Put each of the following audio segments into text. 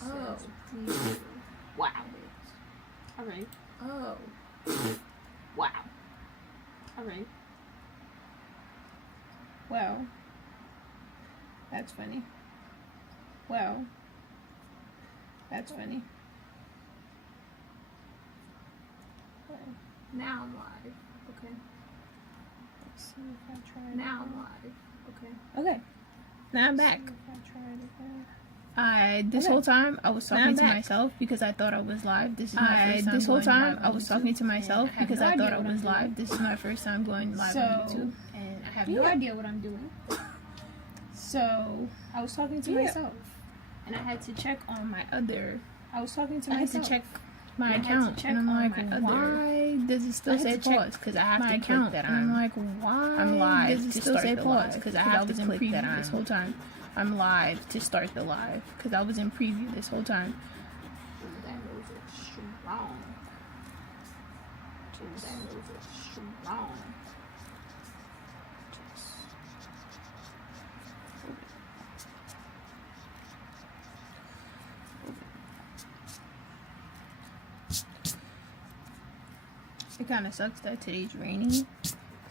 says blue. Wow. Alright. Oh. Wow. Alright. Well. That's funny. Well. That's funny. Now I'm live. Okay. Let's see if I try it. Now I'm live. Okay. Okay. Now I'm back. This Okay. whole time I was talking to myself because I thought I was live. This is my first time. This whole time I was talking to myself because I thought I was live. This is my first time going live on YouTube, and I have no idea what I'm doing. So I was talking to myself, and I had to check on my other. I was talking to myself. I had to check my account, and I'm like, why does it still say pause? Because I have to click that I'm like, why? I'm live. Does it still say pause? Because I have to click that this whole time. I'm live to start the live because I was in preview this whole time. That nose is strong. That nose is strong. It kind of sucks that today's raining.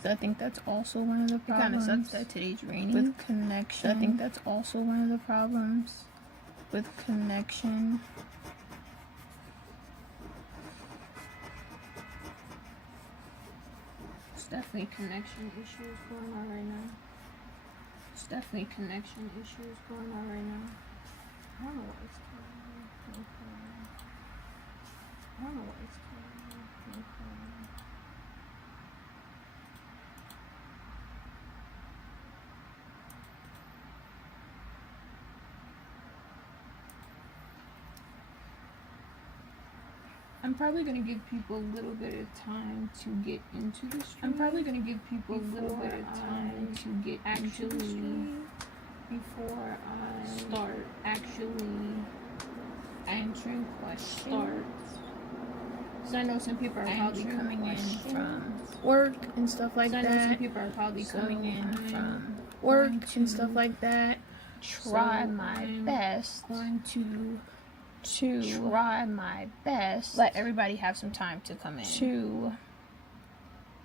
I think that's also one of the problems. It kind of sucks that today's raining. With connection. I think that's also one of the problems. With connection. It's definitely connection issues going on right now. It's definitely connection issues going on right now. I don't know why it's coming. I don't know why it's coming. I'm probably going to give people a little bit of time to get into the stream. I'm probably going to give people a little bit of time to get into the stream before I start actually answering questions. So I know some people are probably coming in from work and stuff like that. I know some people are probably coming in from work and stuff like that. Try my best. Going to try my best. Let everybody have some time to come in.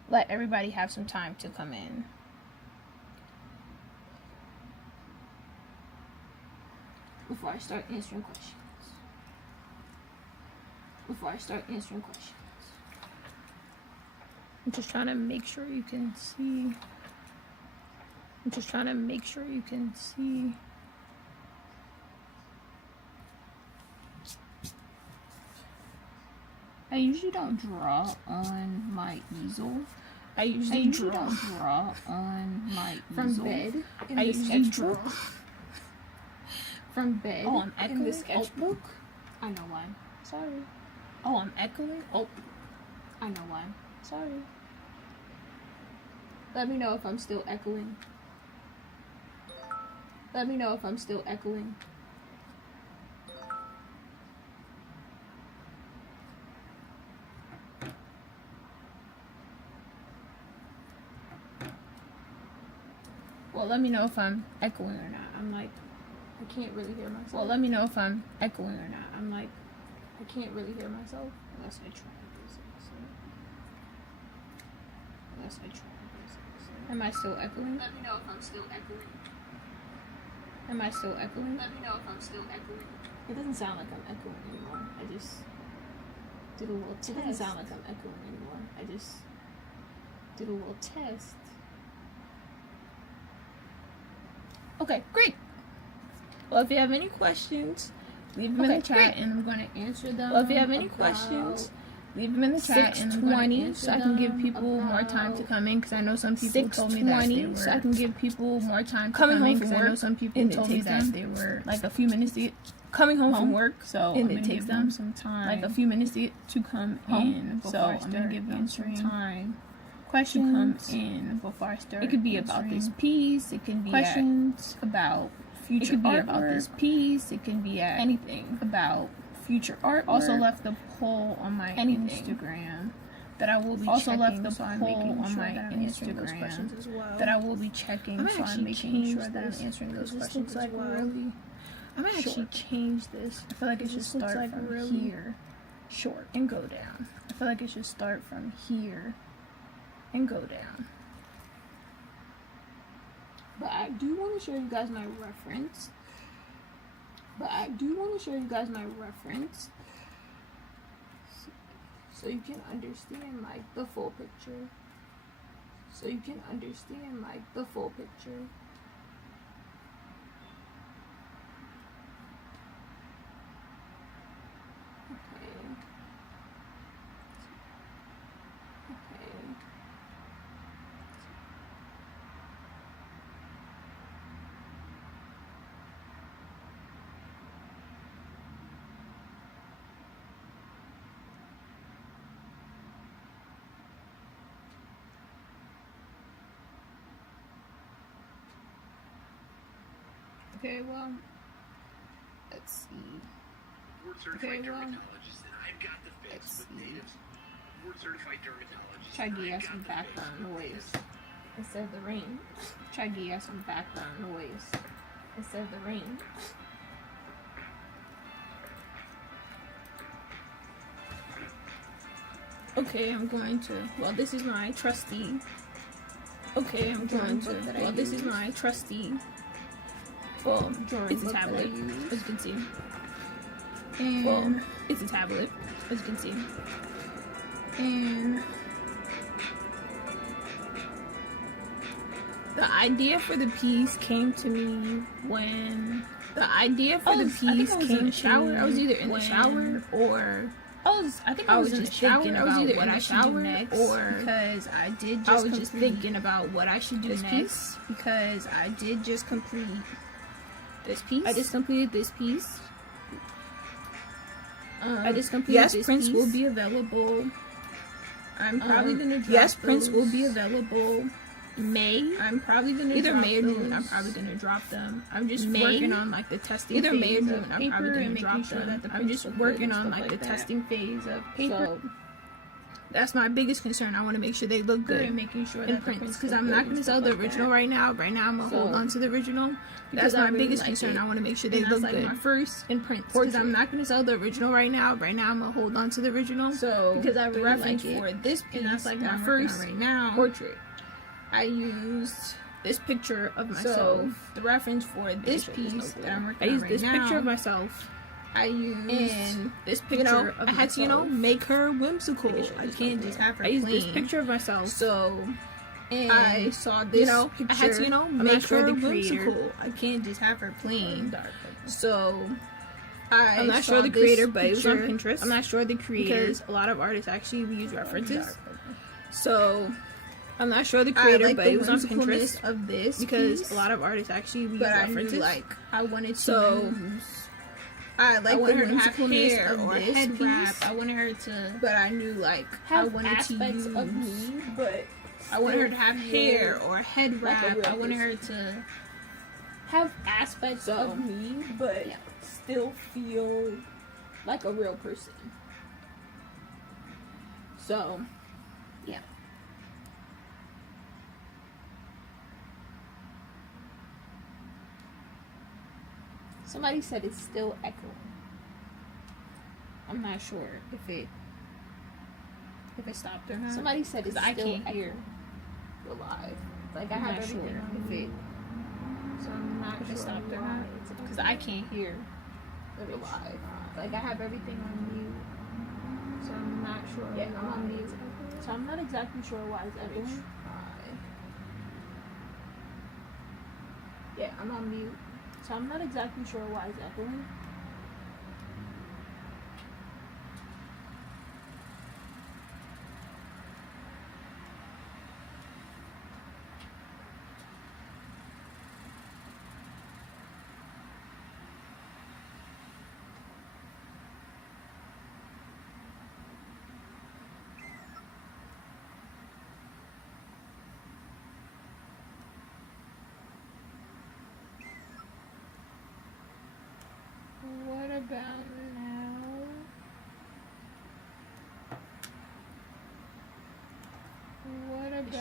Let everybody have some time to come in. Before I start answering questions. I'm just trying to make sure you can see. I usually don't draw on my easel. I usually don't draw on my easel. From bed in the sketchbook. From bed in the sketchbook. I know why. Sorry. Oh, I'm echoing? Oh, I know why. Sorry. Let me know if I'm still echoing. Well, let me know if I'm echoing or not. I'm like, I can't really hear myself. Well, let me know if I'm echoing or not. I'm like, I can't really hear myself unless I try this. Am I still echoing? Let me know if I'm still echoing. Am I still echoing? Let me know if I'm still echoing. It doesn't sound like I'm echoing anymore. I just did a little test. It doesn't sound like I'm echoing anymore. I just did a little test. Okay, great. Well, if you have any questions, leave them in the chat, and I'm going to answer them. Well, if you have any questions, leave them in the chat, and I'm going to answer them. So I can give people more time to come in, because I know some people told me that they were. So I can give people more time to come in, because I know some people told me that they were like a few minutes coming home from work. So and it takes them some time, like a few minutes to come in. So I'm going to give them some time. Questions to come in before I start. It could be about this piece. It can be questions about future. It could be artwork. About this piece. It can be anything about future art. Also left a poll on my Instagram that I will be checking. Left the poll on my Instagram that I will be checking. So I'm making sure that I'm answering those questions as well. I'm gonna actually change this. I feel like it should start like from really here, short, and go down. I feel like it should start from here and go down. But I do want to show you guys my reference. So you can understand like the full picture. Okay, well, let's see. Okay, well, let's see. Try to get some background noise instead of the rain. Okay, I'm going to, well, this is my trusty. Well, it's a tablet, as you can see. And And the idea for the piece came to me when I was either in the shower or I was just thinking about what I should do next because I did just complete this piece. I just completed this piece. Prints will be available. I'm probably gonna drop Prints will be available May. I'm probably gonna either May or June. I'm probably gonna drop them. I'm just working on like the testing. Either May or June. I'm probably gonna drop them. I'm just working on like the testing phase of paper. So that's my biggest concern. I want to make sure they look good and making sure in prints because I'm not gonna sell the original right now. Right now I'm gonna hold on to the original. That's my biggest concern. I want to make sure they look good. My first in prints because I'm not gonna sell the original right now. Right now I'm gonna hold on to the original. So because I really like it for this piece, and that's like my first right now portrait. I used this picture of myself. So the reference for this piece that I'm working on right now. I used this picture of myself. I used this picture of myself. I had to, make her whimsical. I can't just have her plain. I used this picture of myself. So, and I saw this picture. I had to, make her whimsical. I can't just have her plain. So, I'm not sure the creator, but it was on Pinterest. I'm not sure the creator because a lot of artists actually use references. So, I'm not sure the creator, but it was on Pinterest of this because a lot of artists actually use references. I wanted to use. I wanted her to have hair or head wrap. I wanted her to, but I knew I wanted to use of me, but I wanted her to have hair or head wrap. I wanted her to have aspects of me, but still feel like a real person. So, yeah. Somebody said it's still echoing. I'm not sure if it stopped or not. Somebody said it's I can't hear the live. I have everything on mute. So I'm not sure if it stopped or not. Because I can't hear the live. I have everything on mute. So I'm not sure. Yeah, I'm on mute. So I'm not exactly sure why it's echoing. Yeah, I'm on mute. So I'm not exactly sure why it's echoing. What about now? What about now?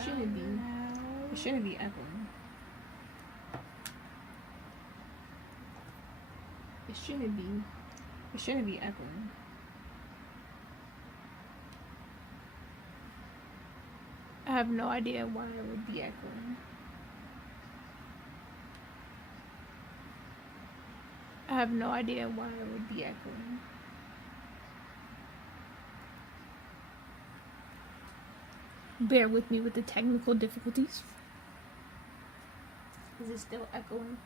It shouldn't be echoing. It shouldn't be. It shouldn't be echoing. I have no idea why it would be echoing. I have no idea why it would be echoing. Bear with me with the technical difficulties. Is it still echoing?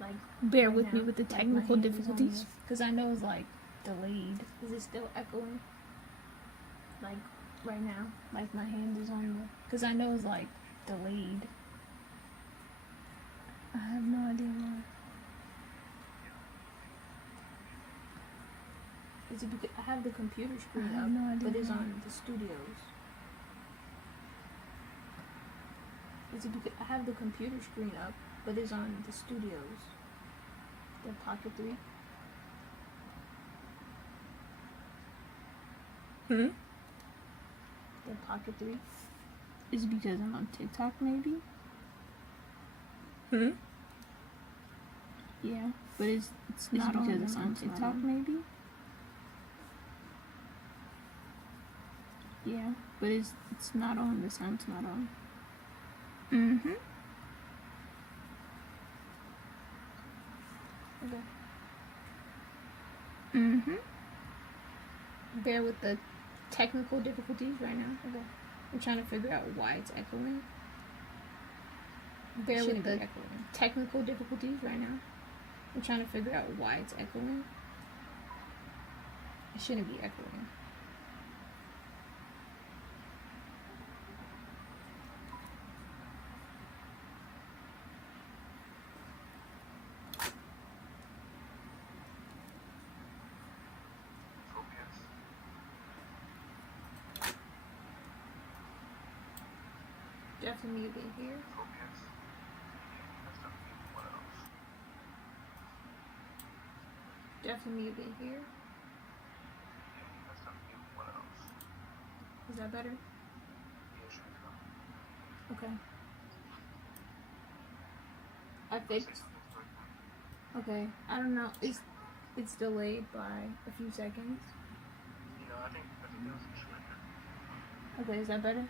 Like, bear with me with the technical difficulties, because I know it's like delayed. Is it still echoing? Like right now, like my hand is on the, because I know it's like delayed. I have no idea why. Is it because I have the computer screen up, no but it's on the studios? Is it because I have the computer screen up, but it's on the studios? The Pocket 3. The Pocket 3. Is it because I'm on TikTok, maybe? Yeah, but it's not because it's on TikTok, maybe? Yeah, but it's not on. The sound's not on. Okay. Bear with the technical difficulties right now. Okay. I'm trying to figure out why it's echoing. Bear with the technical difficulties right now. I'm trying to figure out why it's echoing. It shouldn't be echoing. Definitely mute it here. Definitely mute it here. Is that better? Okay. I fixed. Okay. I don't know. It's delayed by a few seconds. Okay, is that better?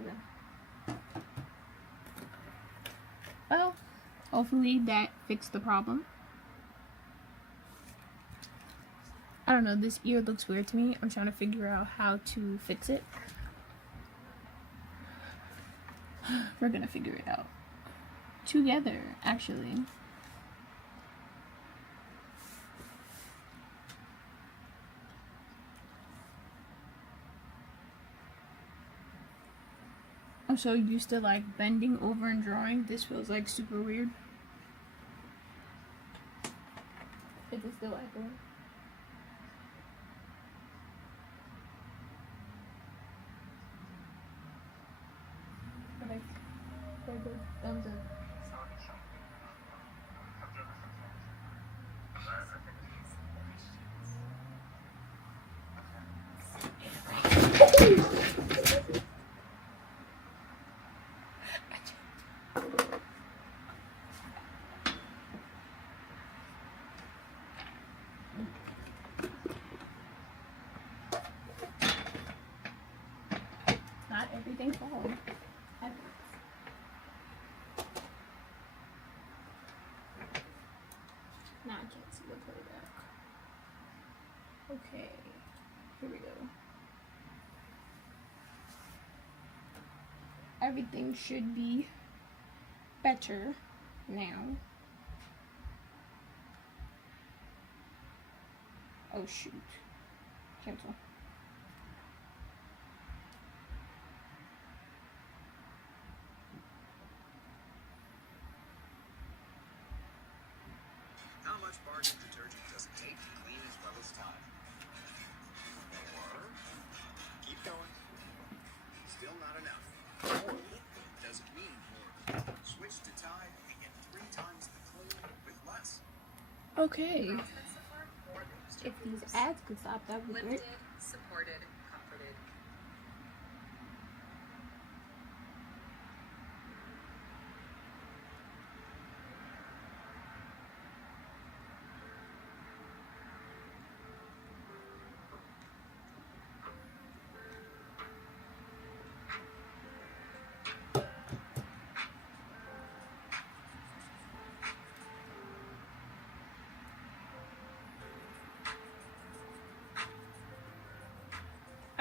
Okay. Well, hopefully that fixed the problem. I don't know, this ear looks weird to me. I'm trying to figure out how to fix it. We're gonna figure it out together, actually. I'm so used to like bending over and drawing. This feels like super weird. Is it still echoing? Okay. Very good. Thumbs up. Not everything falling. Now I can't see the playback. Okay, here we go. Everything should be better now. Oh shoot. Cancel. How much bargain detergent does it take to clean as well as Tide? Or keep going. Still not enough. More liquid doesn't mean more. Switch to Tide and get 3 times the clean with less. Okay. If these ads could stop, that would be great. Lifted, supported, comforted.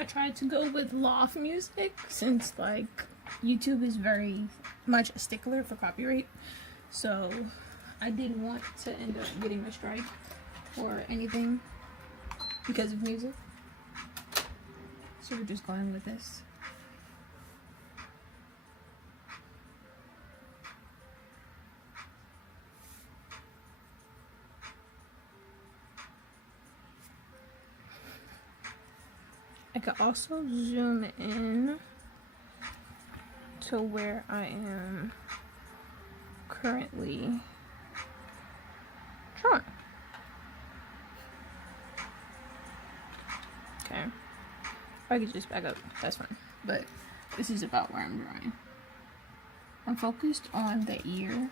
tried to go with loft music since like YouTube is very much a stickler for copyright. So I didn't want to end up getting a strike or anything because of music. So we're just going with this. I could also zoom in to where I am currently drawing. Okay. I could just back up, that's fine. But this is about where I'm drawing. I'm focused on the ear.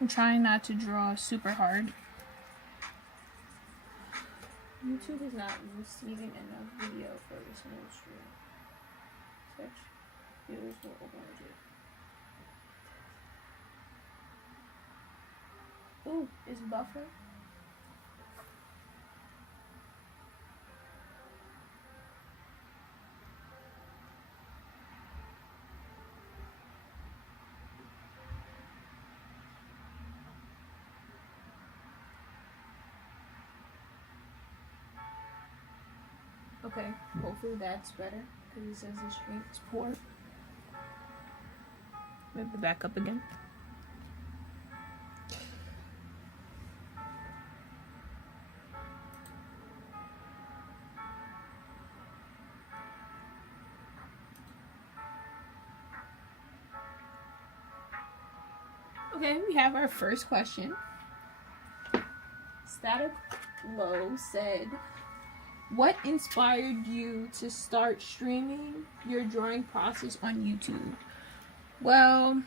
I'm trying not to draw super hard. YouTube is not receiving enough video for this new stream. Such viewers will overload it. Ooh, it's buffer. Okay, hopefully that's better because it says the stream is poor. Move it back up again. Okay, we have our first question. Static Low said, what inspired you to start streaming your drawing process on YouTube? Well,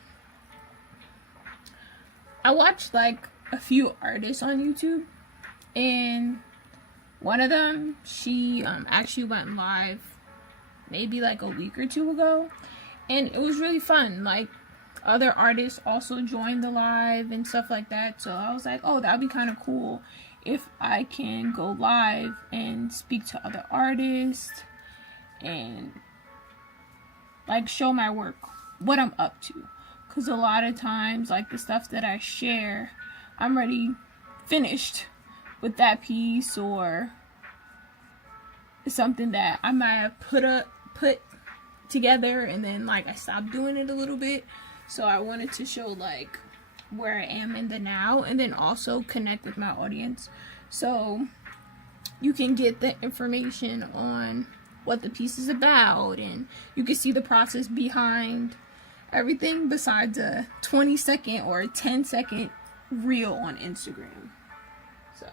I watched like a few artists on YouTube, and one of them, she actually went live maybe like a week or two ago, and it was really fun. Like, other artists also joined the live and stuff like that, so I was like, oh, that'd be kind of cool if I can go live and speak to other artists and like show my work, what I'm up to. Because a lot of times, like, the stuff that I share, I'm already finished with that piece, or something that I might have put together and then like I stopped doing it a little bit. So I wanted to show like where I am in the now, and then also connect with my audience so you can get the information on what the piece is about, and you can see the process behind everything besides a 20-second or a 10-second reel on Instagram. So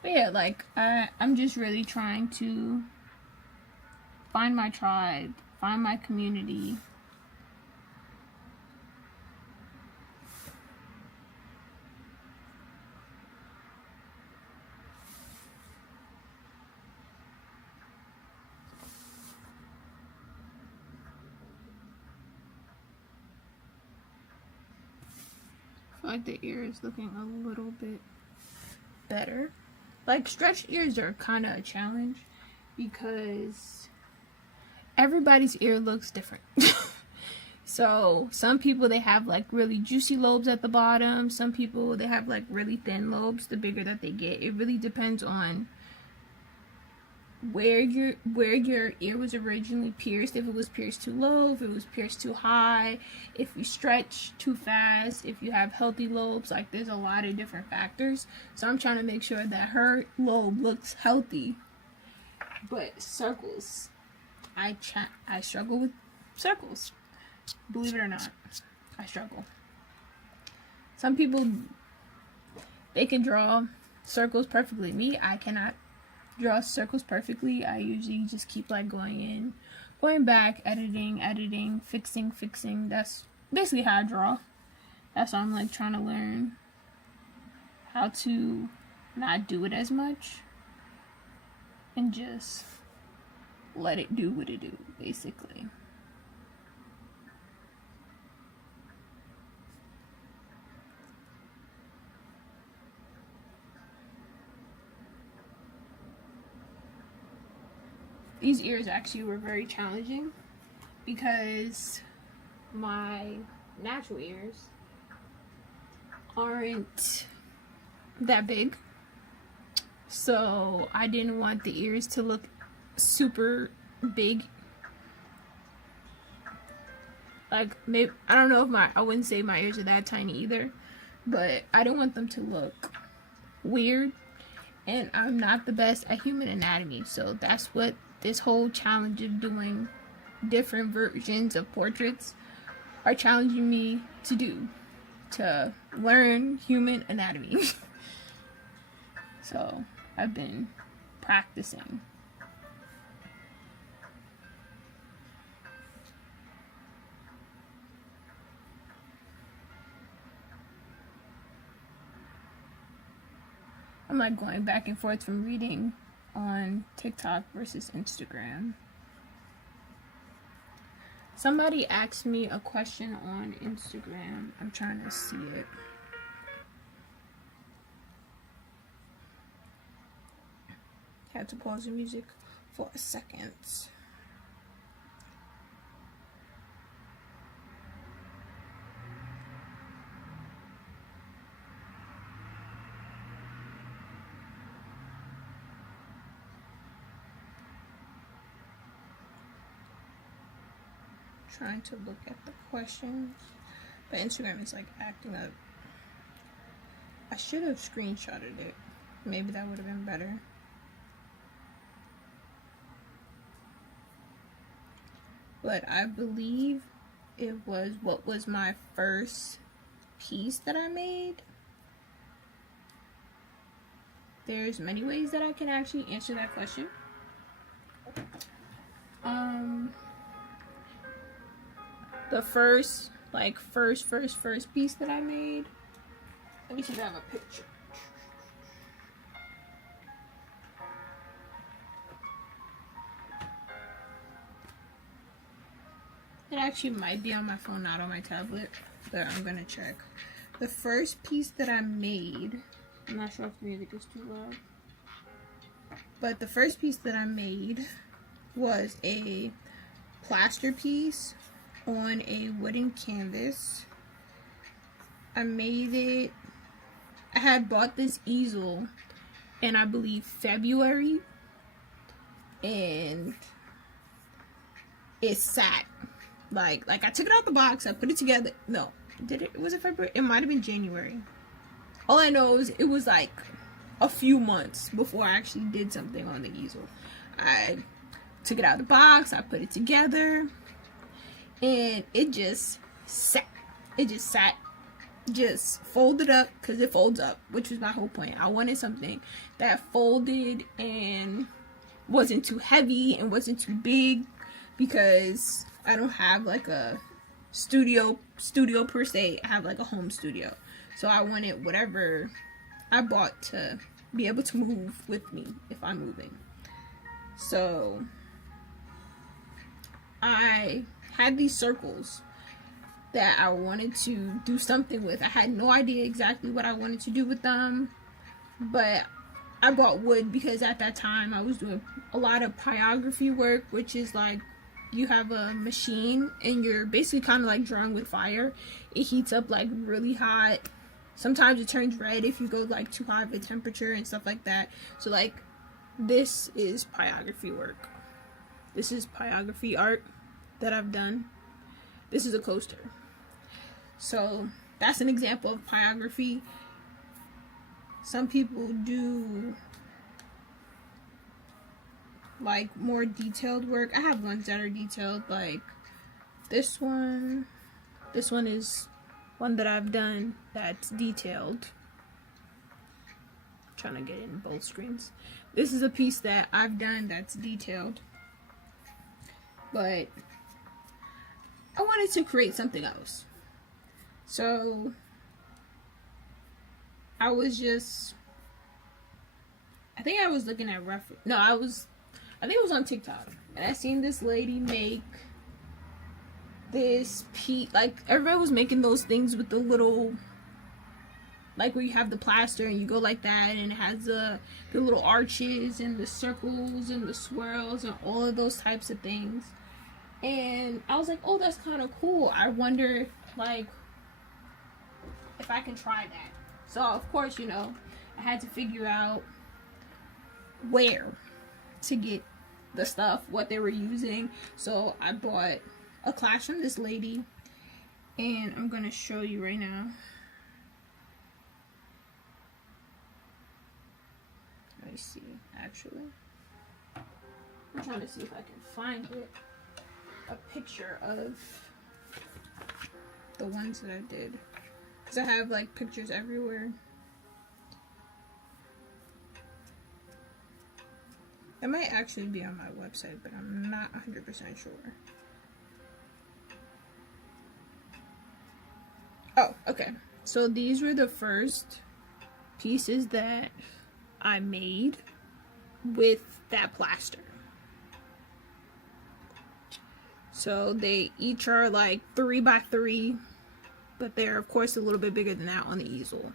but yeah, like I'm just really trying to find my tribe, find my community. I feel like the ear is looking a little bit better. Like, stretched ears are kind of a challenge because everybody's ear looks different. So some people, they have like really juicy lobes at the bottom. Some people, they have like really thin lobes the bigger that they get. It really depends on where your ear was originally pierced, if it was pierced too low, if it was pierced too high, if you stretch too fast, if you have healthy lobes. Like, there's a lot of different factors, so I'm trying to make sure that her lobe looks healthy. But circles, I struggle with circles, believe it or not. I struggle. Some people, they can draw circles perfectly. Me, I cannot draw circles perfectly. I usually just keep like going back, editing, fixing. That's basically how I draw. That's why I'm like trying to learn how to not do it as much and just let it do what it do, basically. these ears actually were very challenging because my natural ears aren't that big. So I didn't want the ears to look super big. Like, maybe, I don't know if I wouldn't say my ears are that tiny either, but I don't want them to look weird, and I'm not the best at human anatomy, so that's what this whole challenge of doing different versions of portraits are challenging me to do, to learn human anatomy. So I've been practicing. I'm like going back and forth from reading on TikTok versus Instagram. Somebody asked me a question on Instagram. I'm trying to see it. Had to pause the music for a second. Trying to look at the questions, but Instagram is like acting up. I should have screenshotted it. Maybe that would have been better. But I believe it was what was my first piece that I made. There's many ways that I can actually answer that question. The first piece that I made. Let me see if I have a picture. It actually might be on my phone, not on my tablet, but I'm gonna check. The first piece that I made, I'm not sure if the music is too loud, but the first piece that I made was a plaster piece on a wooden canvas. I made it, I had bought this easel in, I believe, February, and it sat. Like I took it out the box, I put it together. No, was it February? It might have been January. All I know is it was like a few months before I actually did something on the easel. I took it out of the box, I put it together, and it just sat. Just folded up, because it folds up, which was my whole point. I wanted something that folded and wasn't too heavy and wasn't too big, because I don't have like a studio per se. I have like a home studio. So I wanted whatever I bought to be able to move with me if I'm moving. So I had these circles that I wanted to do something with. I had no idea exactly what I wanted to do with them, but I bought wood because at that time I was doing a lot of pyrography work, which is like you have a machine and you're basically kind of like drawing with fire. It heats up like really hot. Sometimes it turns red if you go like too high of a temperature and stuff like that. So like this is pyrography work. This is pyrography art that I've done. This is a coaster. So that's an example of pyrography. Some people do like more detailed work. I have ones that are detailed, like this one. This one is one that I've done that's detailed. I'm trying to get it in both screens. This is a piece that I've done that's detailed, but I wanted to create something else. So I was just, I think I was looking at I think it was on TikTok, and I seen this lady make this piece. Like everybody was making those things with the little like where you have the plaster and you go like that, and it has the little arches and the circles and the swirls and all of those types of things. And I was like, oh, that's kind of cool. I wonder, like, if I can try that. So, of course, you know, I had to figure out where to get the stuff, what they were using. So, I bought a class from this lady, and I'm going to show you right now. Let me see, actually. I'm trying to see if I can find it. A picture of the ones that I did, because I have like pictures everywhere. It might actually be on my website, but I'm not 100% sure. Oh, okay. So these were the first pieces that I made with that plaster. So they each are like 3 by 3, but they're of course a little bit bigger than that on the easel.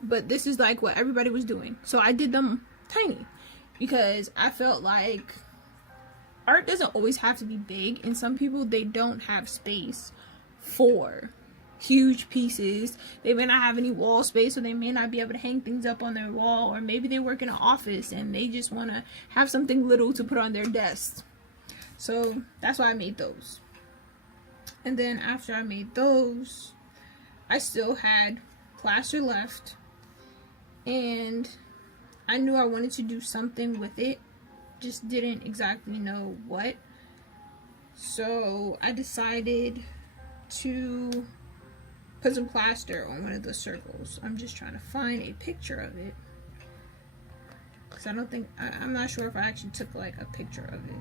But this is like what everybody was doing. So I did them tiny because I felt like art doesn't always have to be big, and some people, they don't have space for huge pieces. They may not have any wall space, or they may not be able to hang things up on their wall, or maybe they work in an office and they just want to have something little to put on their desk. So that's why I made those. And then after I made those, I still had plaster left, and I knew I wanted to do something with it, just didn't exactly know what. So I decided to put some plaster on one of the circles. I'm just trying to find a picture of it, because I don't think, I'm not sure if I actually took like a picture of it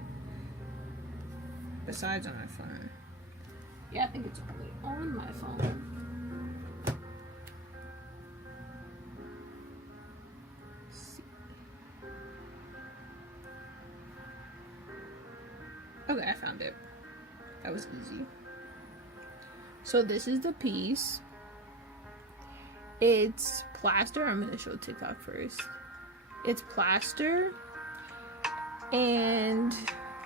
besides on my phone. Yeah, I think it's only on my phone. Let's see. Okay, I found it. That was easy. So this is the piece. It's plaster. I'm gonna show TikTok first. It's plaster, and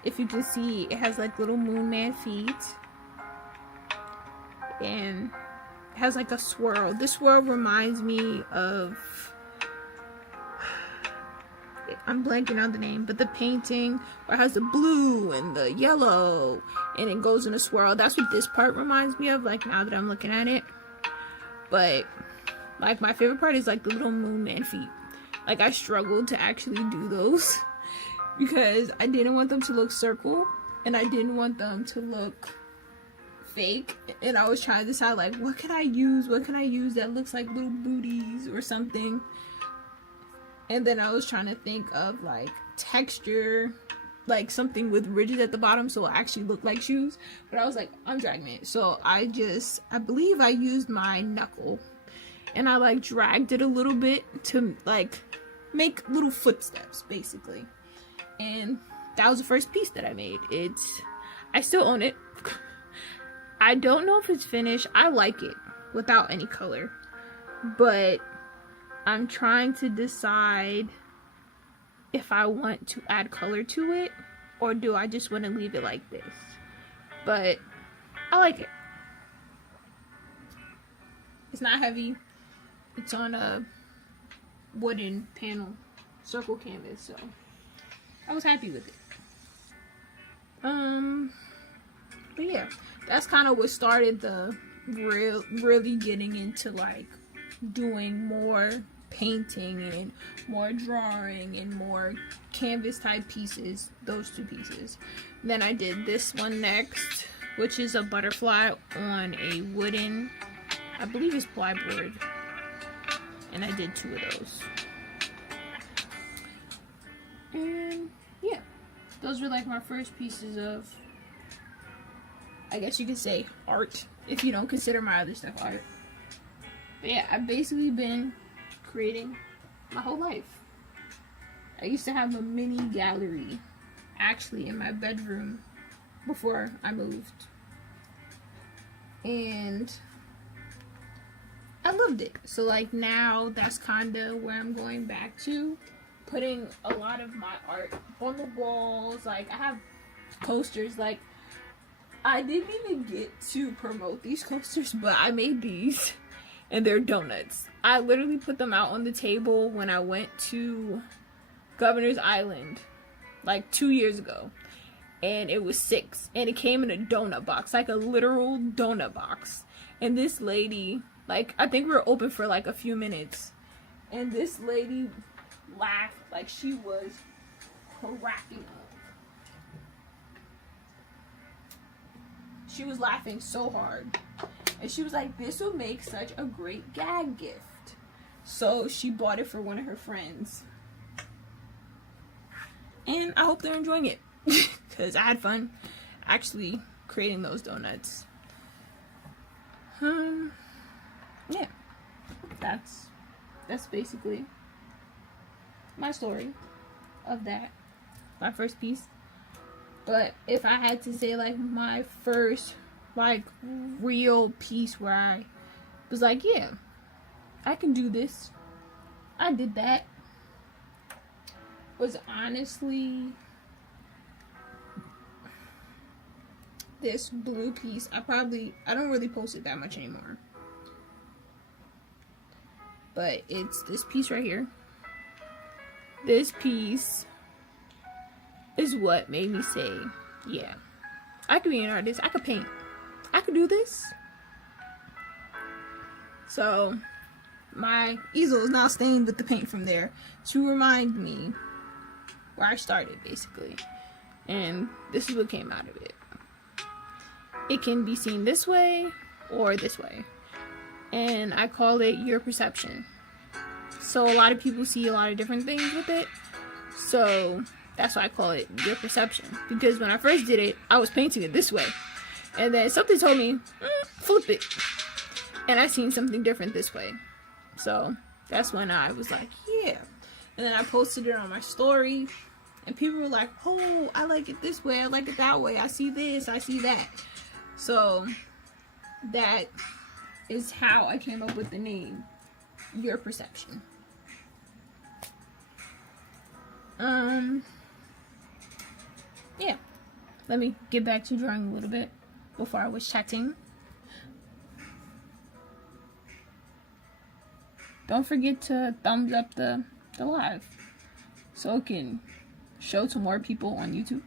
if you can see, it has like little moon man feet, and it has like a swirl. This swirl reminds me of, I'm blanking on the name, but the painting where it has the blue and the yellow and it goes in a swirl. That's what this part reminds me of, like, now that I'm looking at it. But like, my favorite part is like the little moon man feet. Like, I struggled to actually do those because I didn't want them to look circle, and I didn't want them to look fake. And I was trying to decide, like, what can I use that looks like little booties or something. And then I was trying to think of like texture, like something with ridges at the bottom so it actually looked like shoes. But I was like, I'm dragging it. So I believe I used my knuckle, and I like dragged it a little bit to like make little footsteps basically. And that was the first piece that I made. I still own it. I don't know if it's finished. I like it without any color, but I'm trying to decide if I want to add color to it, or do I just want to leave it like this. But I like it. It's not heavy. It's on a wooden panel circle canvas, so I was happy with it. But yeah, that's kind of what started the really getting into like doing more painting and more drawing and more canvas type pieces. Those two pieces. Then I did this one next, which is a butterfly on a wooden, I believe it's plyboard, and I did 2 of those. And yeah, those were like my first pieces of, I guess you could say, art, if you don't consider my other stuff art. But yeah, I've basically been creating my whole life. I used to have a mini gallery actually in my bedroom before I moved, and I loved it. So like now that's kind of where I'm going back to, putting a lot of my art on the walls. Like I have coasters. Like I didn't even get to promote these coasters, but I made these and they're donuts. I literally put them out on the table when I went to Governor's Island like 2 years ago, and it was 6, and it came in a donut box, like a literal donut box. And this lady, like, I think we were open for like a few minutes, and this lady laughed like she was cracking up. She was laughing so hard, and she was like, this will make such a great gag gift. So she bought it for one of her friends, and I hope they're enjoying it because I had fun actually creating those donuts. Yeah, that's basically my story of that, my first piece. But if I had to say like my first like real piece where I was like, yeah, I can do this, I did that, was honestly this blue piece. I don't really post it that much anymore, but it's this piece right here. This piece is what made me say, yeah, I could be an artist, I could paint, I could do this. So my easel is now stained with the paint from there to remind me where I started, basically. And this is what came out of it. It can be seen this way or this way, and I call it your perception. So a lot of people see a lot of different things with it, so that's why I call it your perception. Because when I first did it, I was painting it this way, and then something told me, flip it, and I seen something different this way. So that's when I was like, yeah. And then I posted it on my story, and people were like, oh, I like it this way, I like it that way, I see this, I see that. So that is how I came up with the name, Your Perception. Yeah. Let me get back to drawing a little bit before I was chatting. Don't forget to thumbs up the live so it can show to more people on YouTube.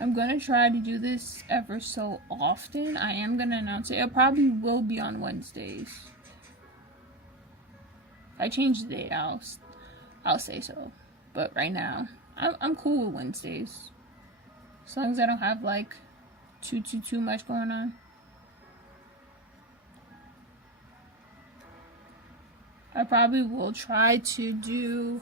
I'm gonna try to do this ever so often. I am gonna announce it. It probably will be on Wednesdays. If I change the date, I'll say so. But right now, I'm cool with Wednesdays, as long as I don't have like too much going on. I probably will try to do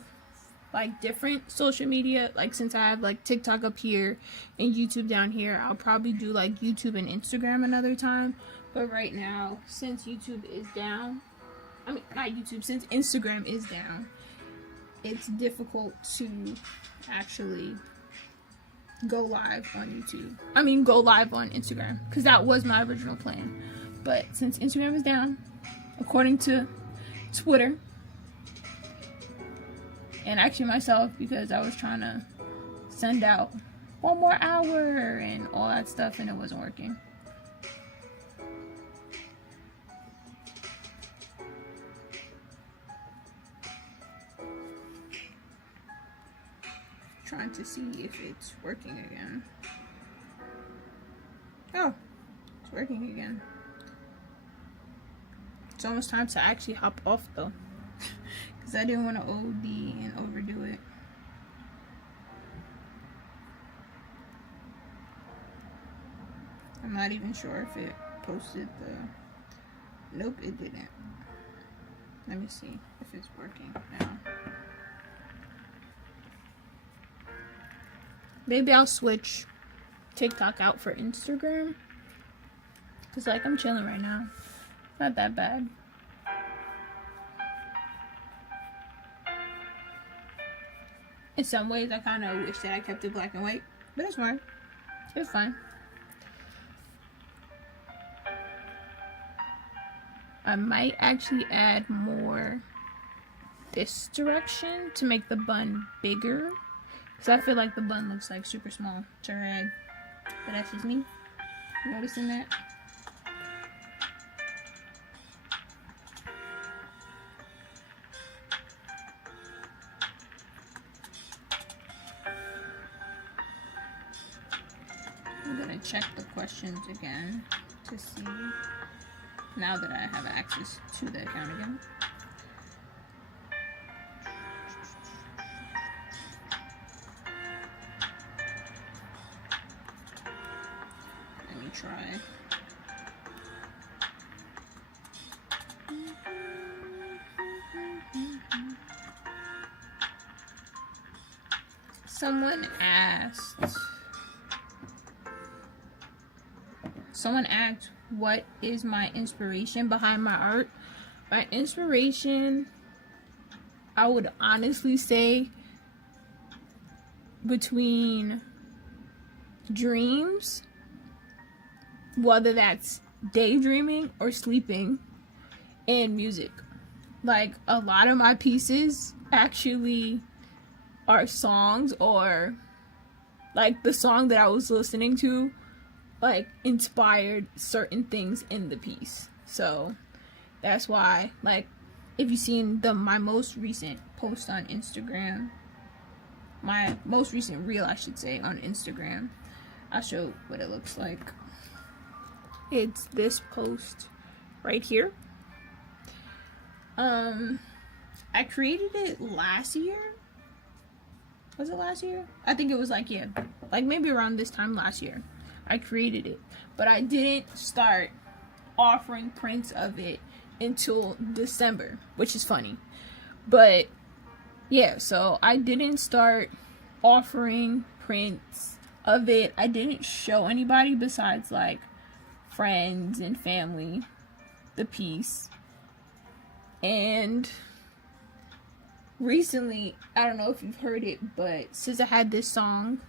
like different social media, like since I have like TikTok up here and YouTube down here, I'll probably do like YouTube and Instagram another time. But right now, since YouTube is down, I mean not YouTube, since Instagram is down, it's difficult to actually go live on YouTube. I mean go live on Instagram, because that was my original plan. But since Instagram is down, according to Twitter, and actually myself, because I was trying to send out 1 more hour and all that stuff, and it wasn't working. Trying to see if it's working again. Oh, it's working again. It's almost time to actually hop off though, because I didn't want to OD and overdo it. I'm not even sure if it posted the... Nope, it didn't. Let me see if it's working now. Maybe I'll switch TikTok out for Instagram, because like I'm chilling right now. Not that bad. In some ways, I kind of wish that I kept it black and white, but it's fine. It's fine. I might actually add more this direction to make the bun bigger, because I feel like the bun looks like super small to her head. But that's just me noticing that. I'm gonna check the questions again to see, now that I have access to the account again. Let me try. Someone asked, what is my inspiration behind my art? My inspiration, I would honestly say, between dreams, whether that's daydreaming or sleeping, and music. Like, a lot of my pieces actually are songs, or like the song that I was listening to like inspired certain things in the piece. So that's why, like, if you've seen my most recent post on Instagram, my most recent reel I should say on Instagram, I'll show what it looks like. It's this post right here. I created it last year. Was it last year? I think it was like maybe around this time last year. I created it, but I didn't start offering prints of it until December, which is funny. But yeah, so I didn't start offering prints of it. I didn't show anybody besides like friends and family the piece. And recently, I don't know if you've heard it, but SZA had this song,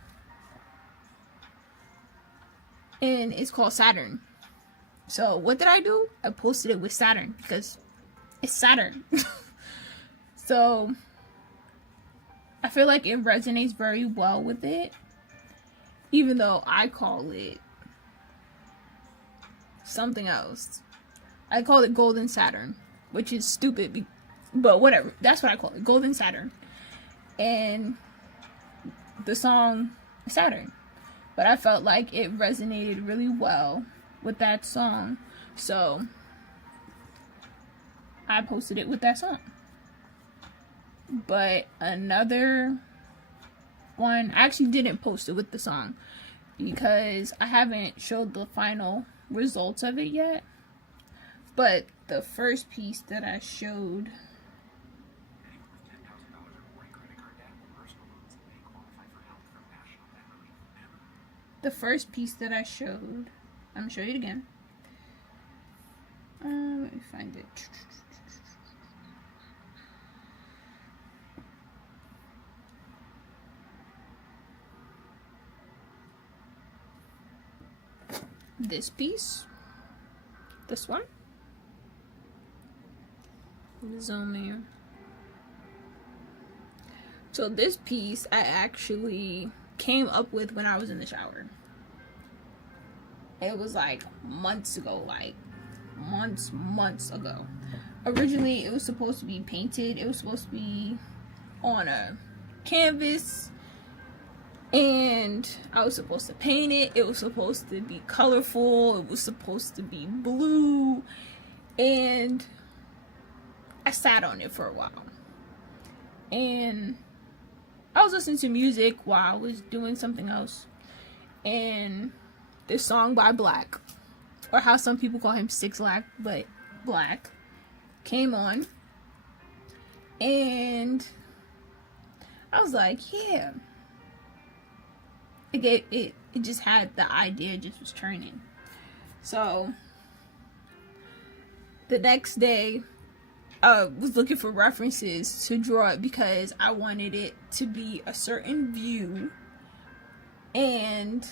and it's called Saturn. So what did I do? I posted it with Saturn, because it's Saturn. So I feel like it resonates very well with it, even though I call it something else. I call it Golden Saturn, which is stupid, but whatever. That's what I call it, Golden Saturn. And the song Saturn. But I felt like it resonated really well with that song, so I posted it with that song. But another one, I actually didn't post it with the song because I haven't showed the final results of it yet. But the first piece that I showed, I'm gonna show you it again. Let me find it. This piece, this one. Zoom in. So this piece I actually came up with when I was in the shower. It was like months ago, like months ago. Originally it was supposed to be painted. It was supposed to be on a canvas, and I was supposed to paint it. It was supposed to be colorful. It was supposed to be blue, and I sat on it for a while. And I was listening to music while I was doing something else, and this song by Black, or how some people call him 6lack, but Black, came on, and I was like, yeah. It just had the idea, just was turning. So the next day, I was looking for references to draw it because I wanted it to be a certain view. And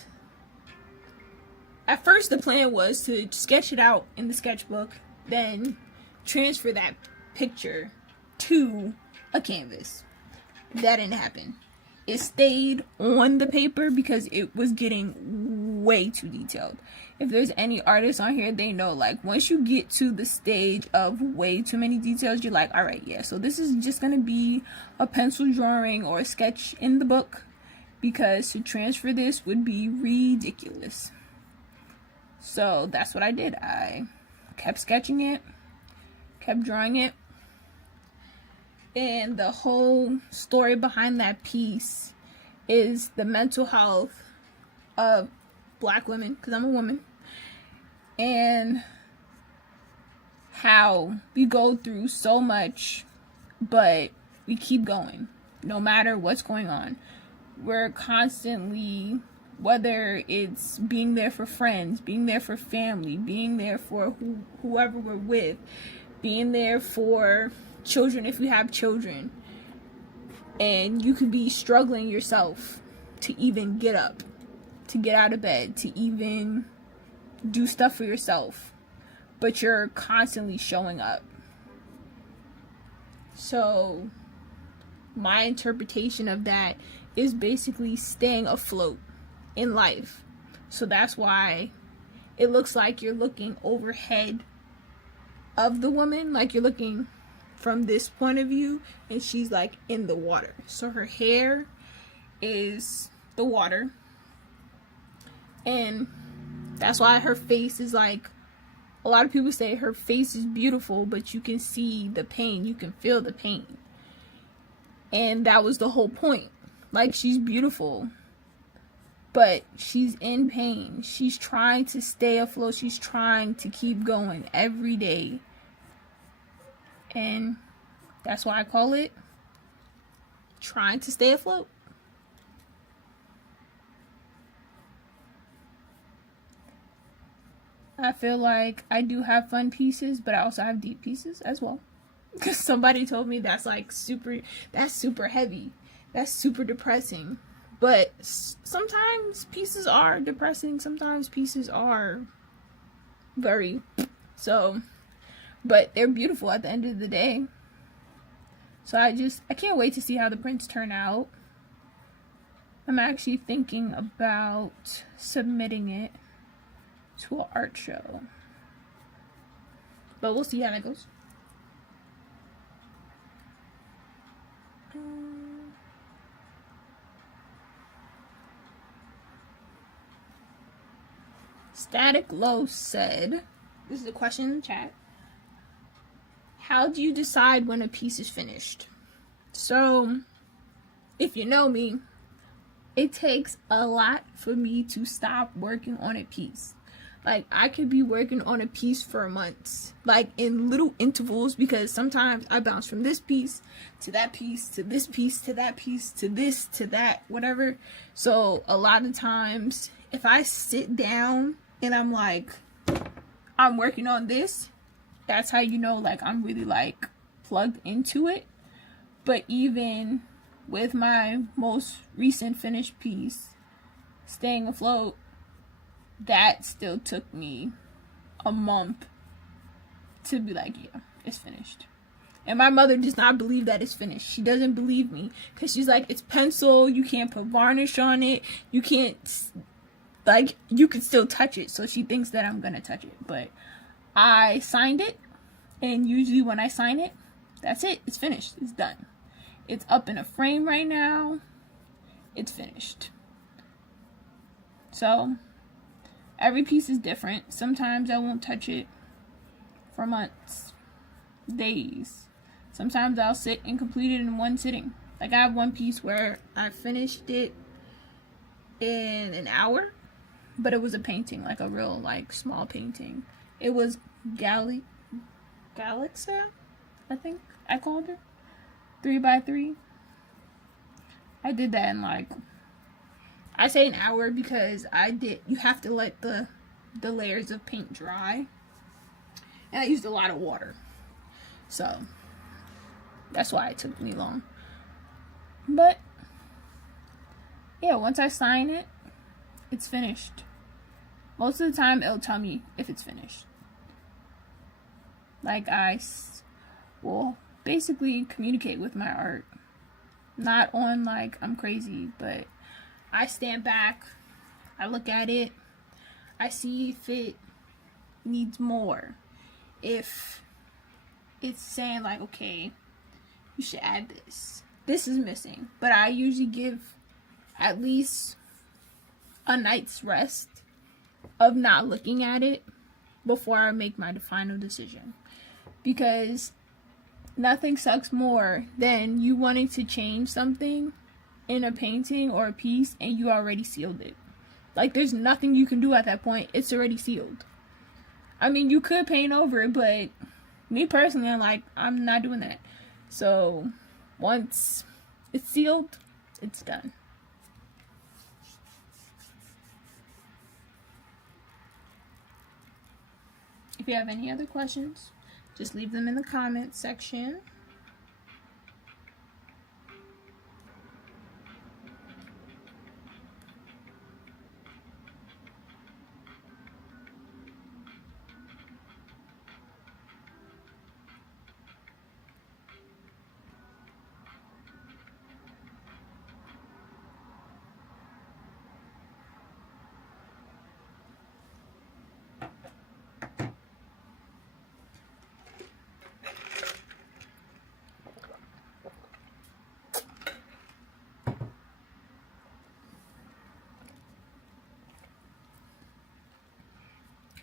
at first the plan was to sketch it out in the sketchbook, then transfer that picture to a canvas. That didn't happen. It stayed on the paper because it was getting way too detailed. If there's any artists on here, they know, like, once you get to the stage of way too many details, you're like, all right, yeah, so this is just gonna be a pencil drawing or a sketch in the book, because to transfer this would be ridiculous. So that's what I did. I kept sketching it, kept drawing it, and the whole story behind that piece is the mental health of Black women, because I'm a woman, and how we go through so much, but we keep going no matter what's going on. We're constantly, whether it's being there for friends, being there for family, being there for whoever we're with, being there for children if you have children, and you could be struggling yourself to even get up, to get out of bed, to even do stuff for yourself, but you're constantly showing up. So my interpretation of that is basically staying afloat in life. So that's why it looks like you're looking overhead of the woman, like you're looking from this point of view, and she's like in the water. So her hair is the water, and that's why her face is like, a lot of people say her face is beautiful, but you can see the pain, you can feel the pain. And that was the whole point. Like, she's beautiful, but she's in pain. She's trying to stay afloat. She's trying to keep going every day. And that's why I call it trying to stay afloat. I feel like I do have fun pieces, but I also have deep pieces as well. Because somebody told me that's super heavy. That's super depressing. But sometimes pieces are depressing. Sometimes pieces are very, but they're beautiful at the end of the day. So I can't wait to see how the prints turn out. I'm actually thinking about submitting it to an art show, but we'll see how that goes. Static Low said, this is a question in the chat, how do you decide when a piece is finished? So, if you know me, it takes a lot for me to stop working on a piece. Like, I could be working on a piece for months, like in little intervals, because sometimes I bounce from this piece to that piece to this piece to that piece to this to that, whatever. So a lot of times, if I sit down and I'm like, I'm working on this, that's how you know, like, I'm really like plugged into it. But even with my most recent finished piece, Staying Afloat, that still took me a month to be like, yeah, it's finished. And my mother does not believe that it's finished. She doesn't believe me, because she's like, it's pencil, you can't put varnish on it, you can't, like, you could still touch it. So she thinks that I'm gonna touch it. But I signed it, and usually when I sign it, that's it, it's finished, it's done. It's up in a frame right now, it's finished. So every piece is different. Sometimes I won't touch it for months, days. Sometimes I'll sit and complete it in one sitting. Like, I have one piece where I finished it in an hour, but it was a painting, like a real, like, small painting. It was Galaxa, I think I called her, 3x3. I did that in, like, I say an hour because you have to let the layers of paint dry, and I used a lot of water, so that's why it took me long. But yeah, once I sign it, it's finished. Most of the time it'll tell me if it's finished. Like, I will basically communicate with my art. Not on, like, I'm crazy, but I stand back, I look at it, I see if it needs more. If it's saying, like, okay, you should add this. This is missing. But I usually give at least a night's rest of not looking at it before I make my final decision. Because nothing sucks more than you wanting to change something in a painting or a piece and you already sealed it. Like, there's nothing you can do at that point. It's already sealed. I mean, you could paint over it, but me personally, I'm not doing that. So once it's sealed, it's done. If you have any other questions, just leave them in the comments section.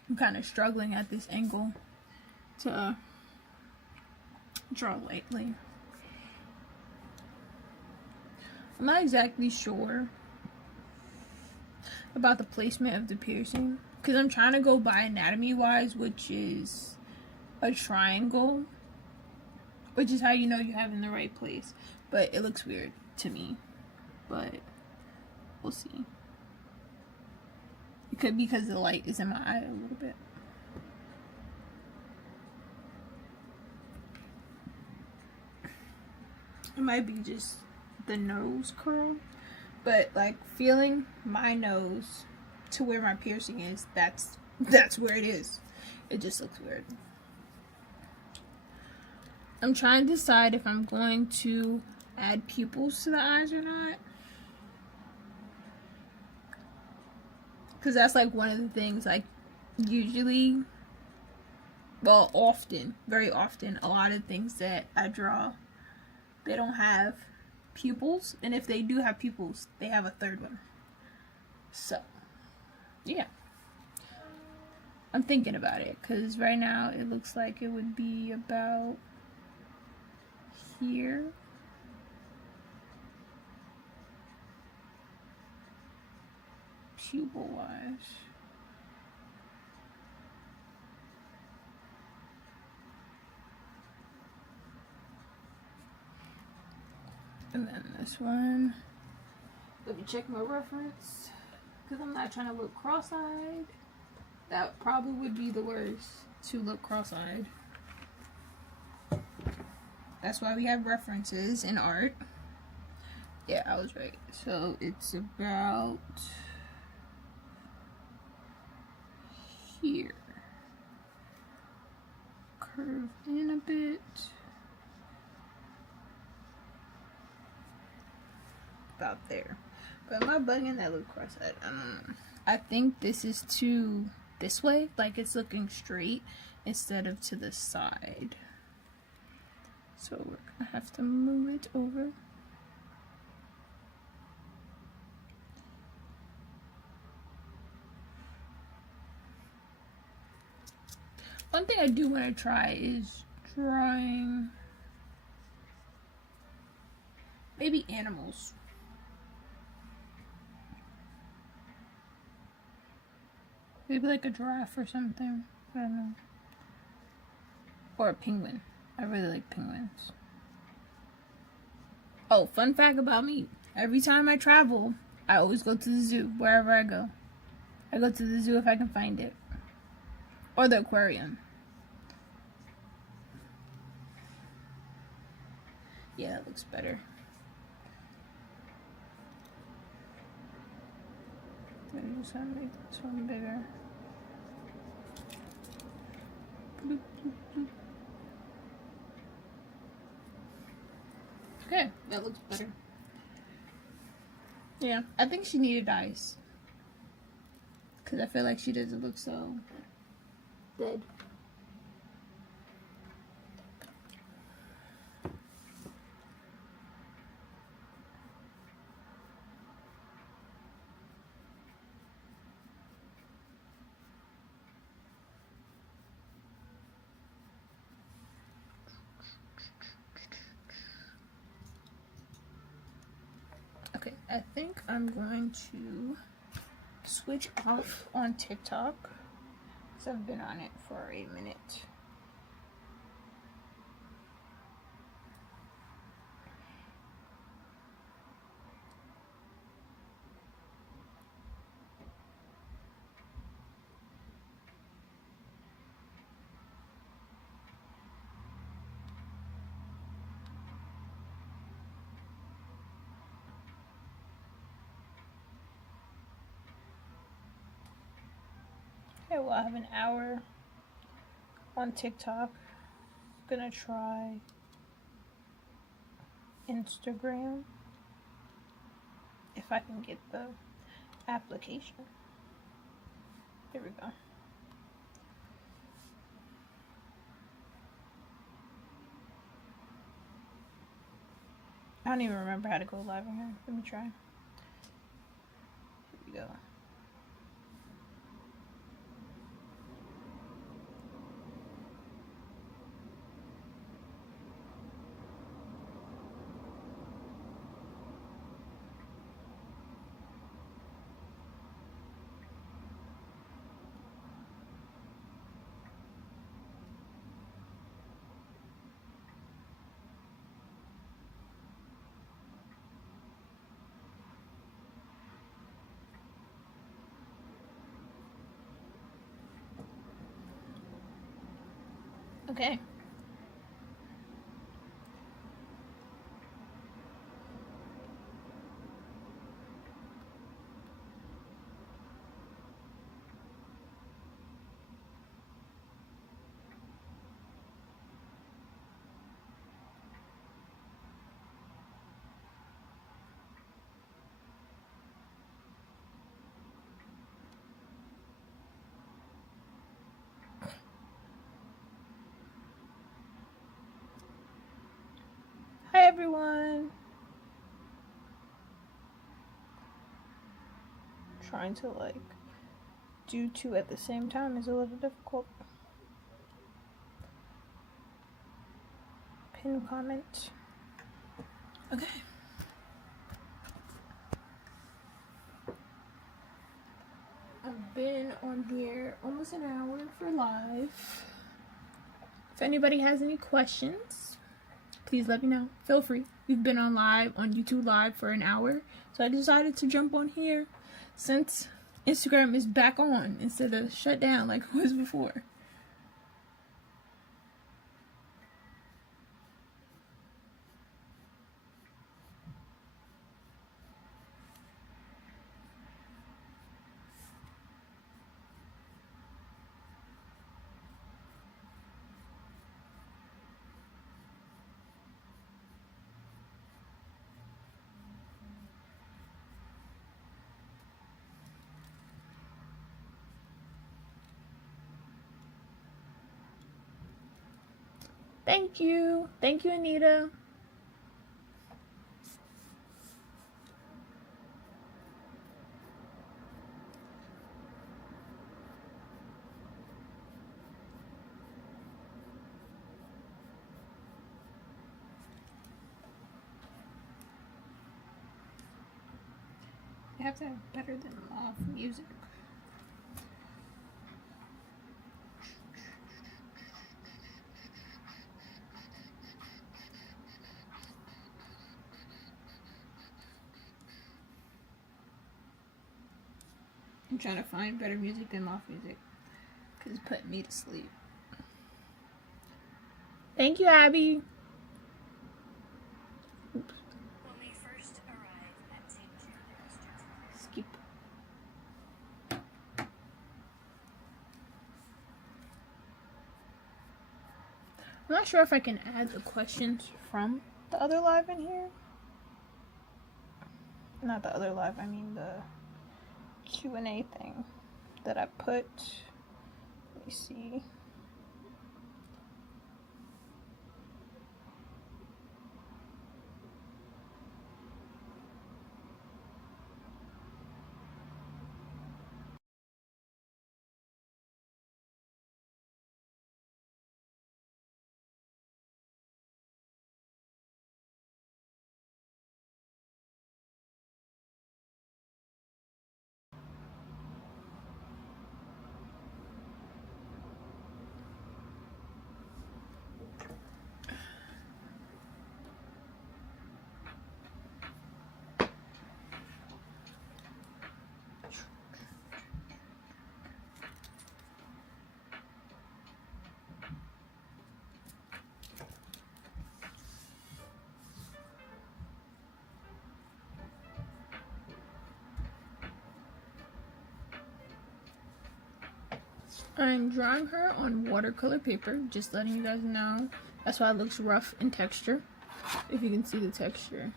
I'm kind of struggling at this angle to draw lightly. I'm not exactly sure about the placement of the piercing because I'm trying to go by anatomy wise, which is a triangle, which is how you know you have in the right place, but it looks weird to me, but we'll see. It could be because the light is in my eye a little bit. It might be just the nose curl, but like feeling my nose to where my piercing is, that's where it is. It just looks weird. I'm trying to decide if I'm going to add pupils to the eyes or not. Because that's like one of the things, like usually, well, often, very often, a lot of things that I draw, they don't have pupils. And if they do have pupils, they have a third one. So, yeah. I'm thinking about it. Because right now it looks like it would be about here. Pupil wise. And then this one. Let me check my reference. Because I'm not trying to look cross-eyed. That probably would be the worst, to look cross-eyed. That's why we have references in art. Yeah, I was right. So it's about here. Curve in a bit. About there. But am I bugging that look cross-eyed? I think this is this way, like it's looking straight instead of to the side. So we're gonna have to move it over. One thing I do want to try is drawing maybe animals. Maybe like a giraffe or something. I don't know. Or a penguin. I really like penguins. Oh, fun fact about me. Every time I travel, I always go to the zoo, wherever I go. I go to the zoo if I can find it. Or the aquarium. Yeah, that looks better. I just want to make this one bigger. Okay. That looks better. Yeah, I think she needed ice. Because I feel like she doesn't look so Dead. Okay, I think I'm going to switch off on TikTok because I've been on it for a minute. Okay, well, I have an hour on TikTok. I'm gonna try Instagram if I can get the application. There we go. I don't even remember how to go live in here. Let me try. Here we go. Okay. Hi everyone. Trying to do two at the same time is a little difficult. Pin comment. Okay. I've been on here almost an hour for live. If anybody has any questions, please let me know. Feel free. We've been on YouTube live for an hour. So I decided to jump on here since Instagram is back on instead of shut down like it was before. Thank you. Thank you, Anita. You have to have better than off music. I'm trying to find better music than off music because it's putting me to sleep. Thank you, Abby. Oops. When we first arrived at St. Jude, Skip. I'm not sure if I can add the questions from the other live in here. Not the other live, I mean the Q&A thing that I put. Let me see. I'm drawing her on watercolor paper, just letting you guys know. That's why it looks rough in texture, if you can see the texture.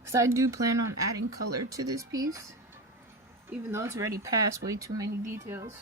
Because I do plan on adding color to this piece, even though it's already past way too many details.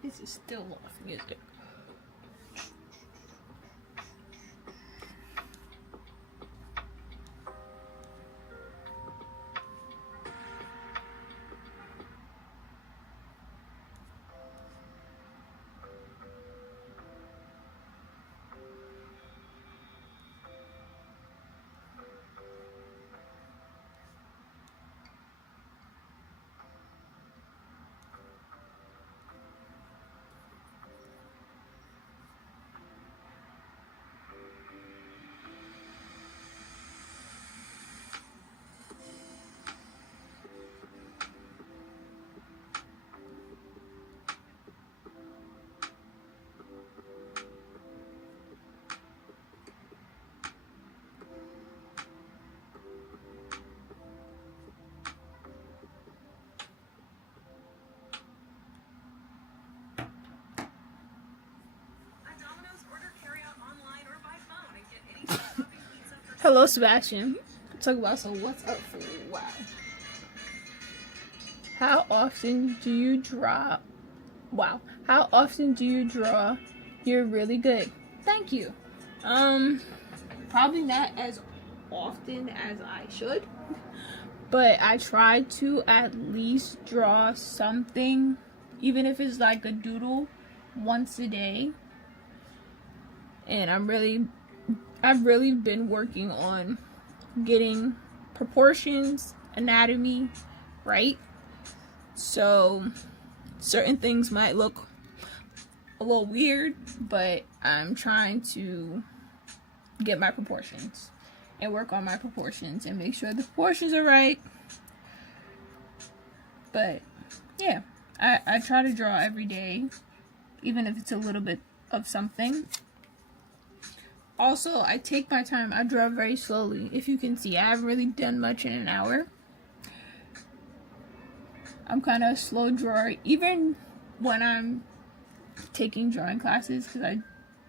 This is still off music. Hello, Sebastian. Talk about so what's up for you? Wow. How often do you draw? Wow. How often do you draw? You're really good. Thank you. Probably not as often as I should, but I try to at least draw something, even if it's like a doodle, once a day. And I've really been working on getting proportions, anatomy right. So certain things might look a little weird, but I'm trying to get my proportions and work on my proportions and make sure the proportions are right. But yeah, I try to draw every day, even if it's a little bit of something. Also, I take my time. I draw very slowly. If you can see, I haven't really done much in an hour. I'm kind of a slow drawer, even when I'm taking drawing classes, because I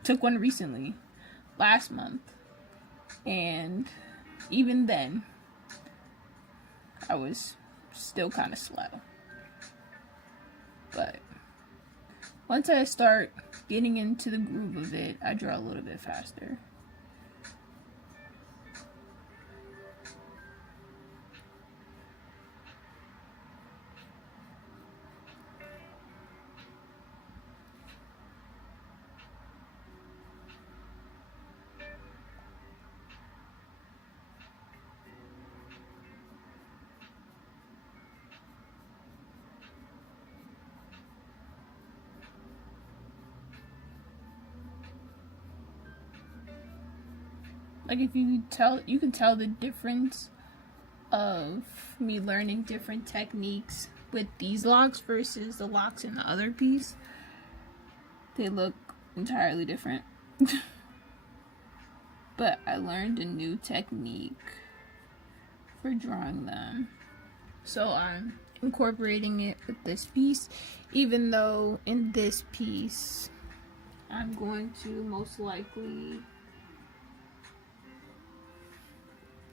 took one recently, last month. And even then, I was still kind of slow. But once I start getting into the groove of it, I draw a little bit faster. Like, if you can tell the difference of me learning different techniques with these locks versus the locks in the other piece. They look entirely different. But I learned a new technique for drawing them. So I'm incorporating it with this piece, even though in this piece I'm going to most likely...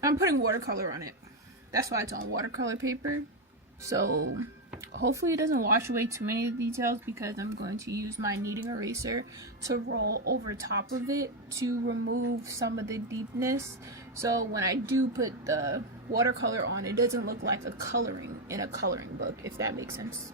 I'm putting watercolor on it. That's why it's on watercolor paper. So hopefully it doesn't wash away too many of the details, because I'm going to use my kneading eraser to roll over top of it to remove some of the deepness. So when I do put the watercolor on, it doesn't look like a coloring in a coloring book, if that makes sense.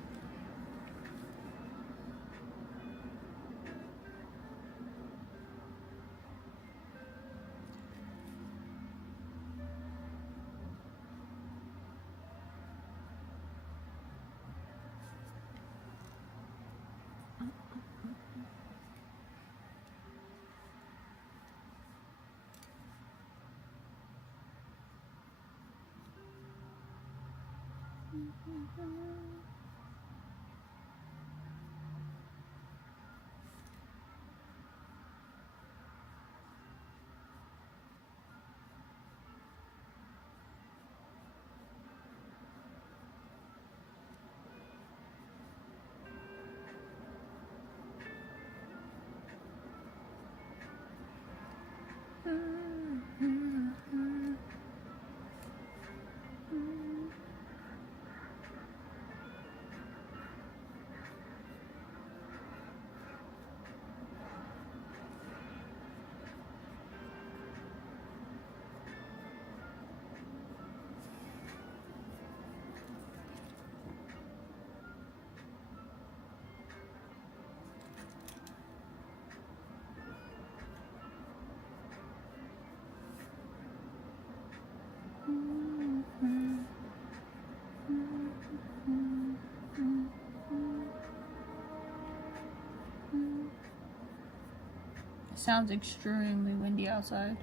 It sounds extremely windy outside,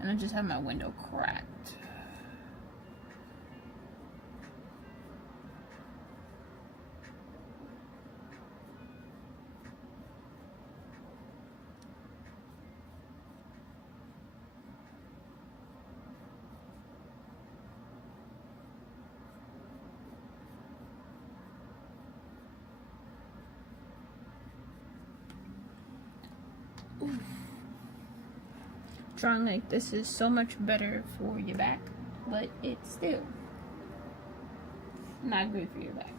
and I just have my window cracked. Drawing like this is so much better for your back, but it's still not good for your back.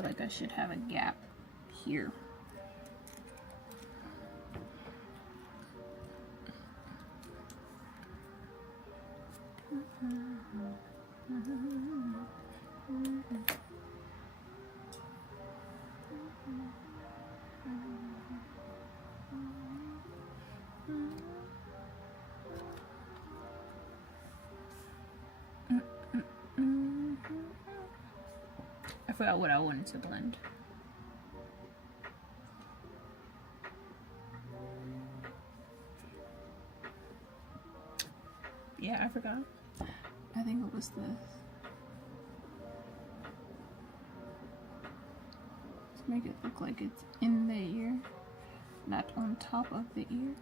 feel like I should have a gap here. I forgot what I wanted to blend. Yeah, I forgot. I think it was this. Let's make it look like it's in the ear, not on top of the ear.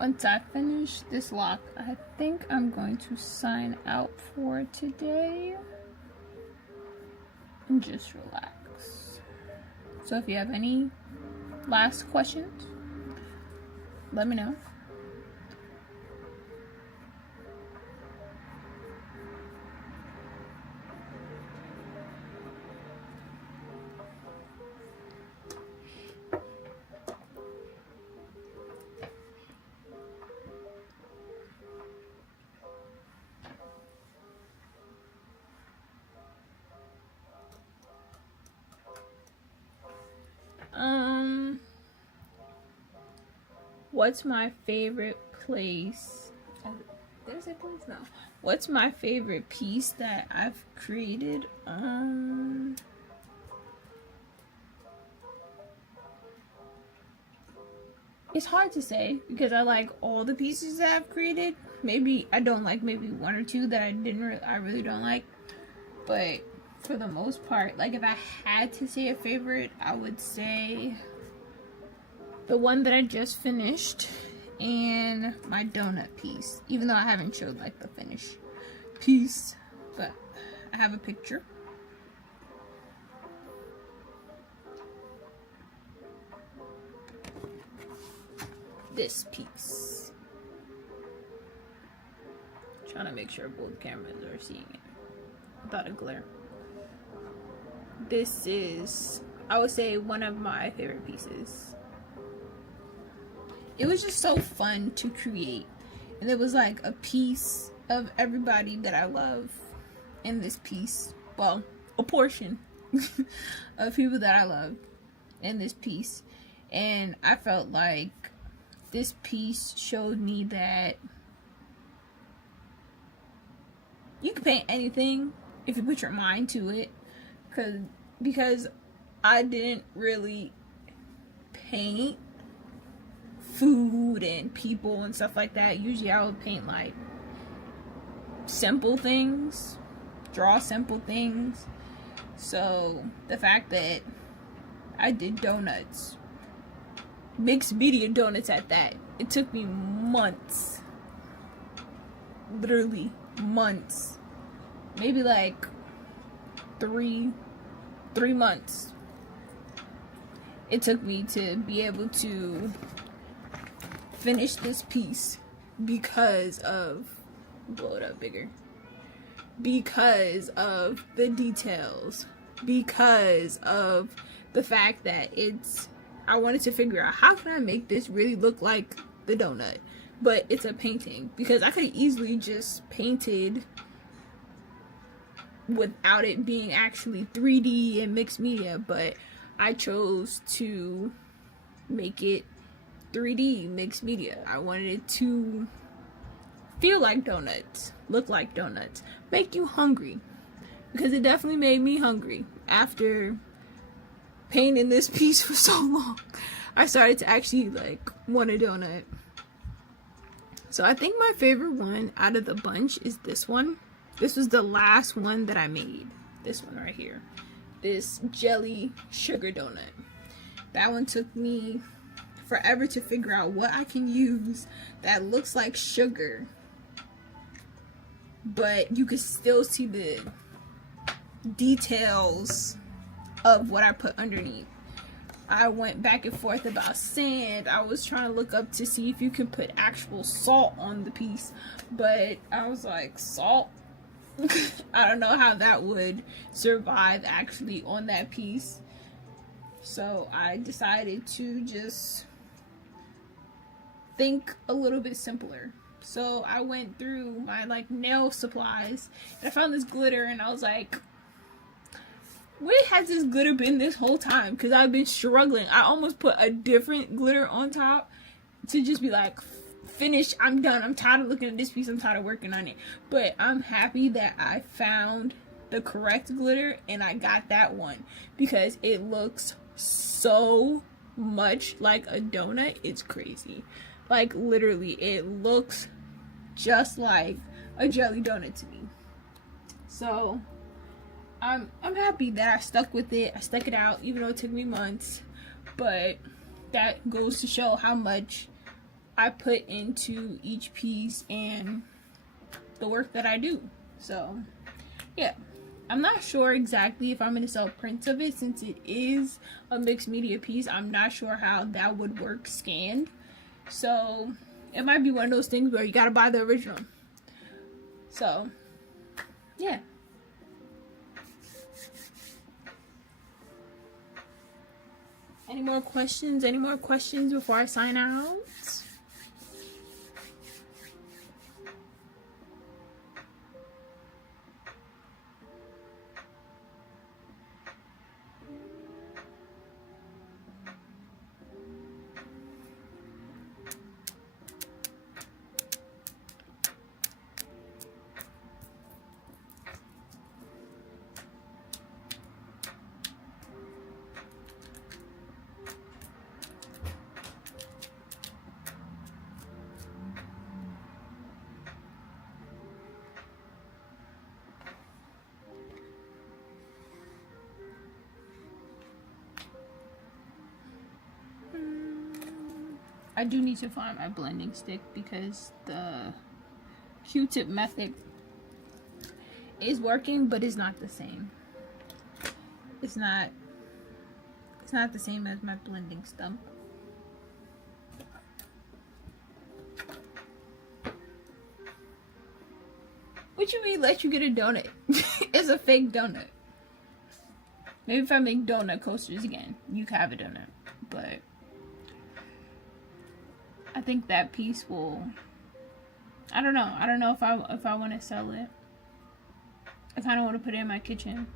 Once I finish this lock, I think I'm going to sign out for today and just relax. So if you have any last questions, let me know. What's my favorite place? Did I say place? No. What's my favorite piece that I've created? It's hard to say because I like all the pieces that I've created. Maybe I don't like maybe one or two that I really don't like. But for the most part, like if I had to say a favorite, I would say the one that I just finished and my donut piece. Even though I haven't showed like the finished piece, but I have a picture. This piece. Trying to make sure both cameras are seeing it without a glare. This is, I would say, one of my favorite pieces. It was just so fun to create, and it was like a piece of everybody that I love in this piece. Well, a portion of people that I love in this piece, and I felt like this piece showed me that you can paint anything if you put your mind to it. Because I didn't really paint food and people and stuff like that. Usually I would paint like simple things, draw simple things. So the fact that I did donuts, mixed media donuts at that, it took me months, literally months, maybe like three months it took me to be able to finish this piece because of, blow it up bigger, because of the details, because of the fact that I wanted to figure out how can I make this really look like the donut, but it's a painting, because I could have easily just painted without it being actually 3D and mixed media, but I chose to make it 3D mixed media. I wanted it to feel like donuts, look like donuts, make you hungry, because it definitely made me hungry. After painting this piece for so long, I started to actually like want a donut. So I think my favorite one out of the bunch is this one. This was the last one that I made. This one right here. This jelly sugar donut. That one took me forever to figure out what I can use that looks like sugar, but you can still see the details of what I put underneath. I went back and forth about sand. I was trying to look up to see if you could put actual salt on the piece, but I was like, salt? I don't know how that would survive actually on that piece. So I decided to just think a little bit simpler. So I went through my like nail supplies and I found this glitter, and I was like, where has this glitter been this whole time? Because I've been struggling. I almost put a different glitter on top to just be like, finished, I'm done, I'm tired of looking at this piece, I'm tired of working on it. But I'm happy that I found the correct glitter and I got that one, because it looks so much like a donut. It's crazy. Like literally it looks just like a jelly donut to me. So I'm happy that I stuck with it. I stuck it out even though it took me months, but that goes to show how much I put into each piece and the work that I do. So yeah, I'm not sure exactly if I'm going to sell prints of it, since it is a mixed media piece. I'm not sure how that would work scanned, so it might be one of those things where you gotta buy the original. So yeah. Any more questions? Any more questions before I sign out? I do need to find my blending stick because the Q-tip method is working, but it's not the same. It's not the same as my blending stump. What you mean let you get a donut? It's a fake donut. Maybe if I make donut coasters again, you can have a donut. But I think that piece will, I don't know. I don't know if I want to sell it. I kind of want to put it in my kitchen.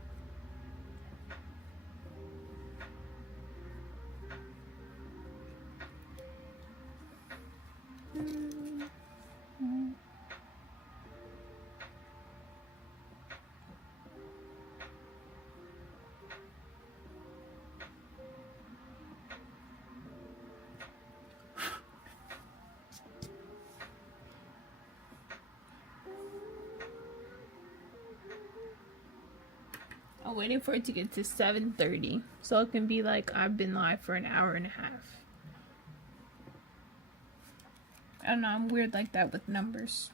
I'm waiting for it to get to 7:30 so it can be like I've been live for an hour and a half. I don't know, I'm weird like that with numbers.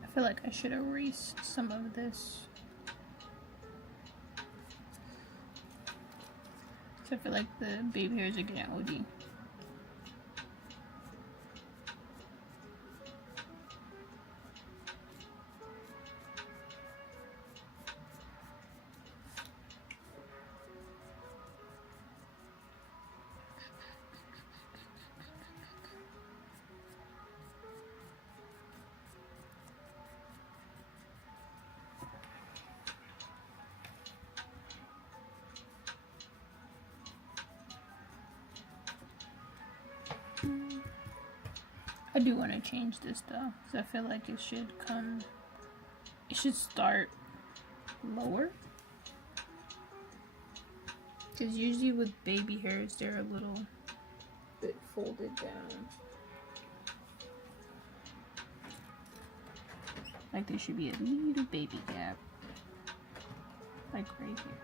I feel like I should erase some of this. So I feel like the baby hairs are getting OD. I do want to change this though, because I feel like it should start lower. Because usually with baby hairs, they're a little bit folded down. Like there should be a little baby gap. Like right here.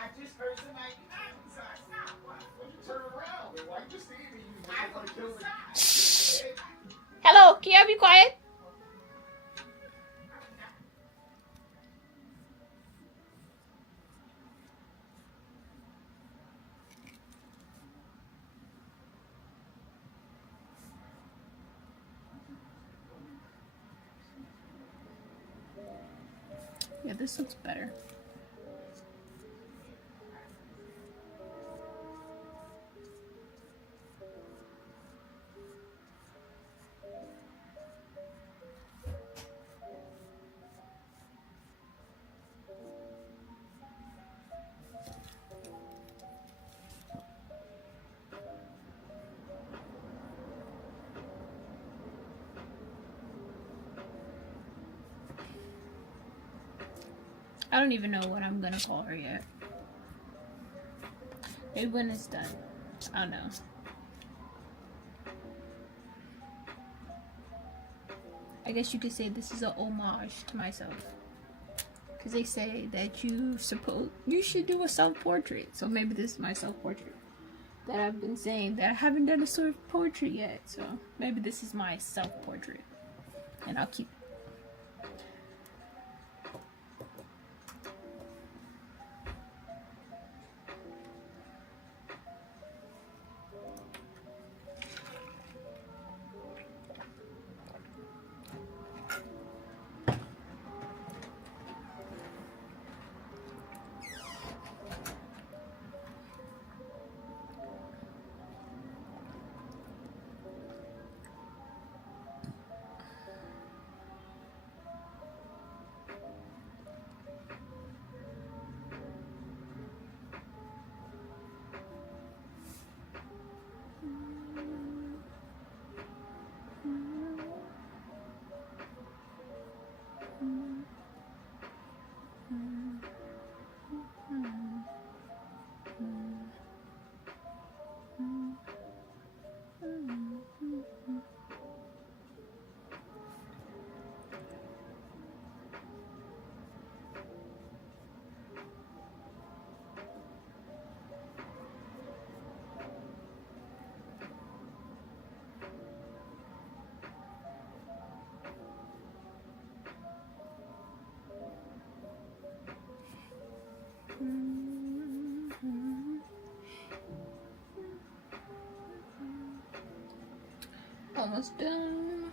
I just heard somebody outside. Stop. Why don't you turn around? Man? Why you standing? I'm gonna kill the Hello, can you be quiet? Yeah, this looks better. I don't even know what I'm gonna call her yet. Maybe when it's done. I don't know. I guess you could say this is a homage to myself. Because they say that you should do a self-portrait. So maybe this is my self-portrait. That I've been saying that I haven't done a self-portrait yet. So maybe this is my self-portrait. And I'll keep Almost done.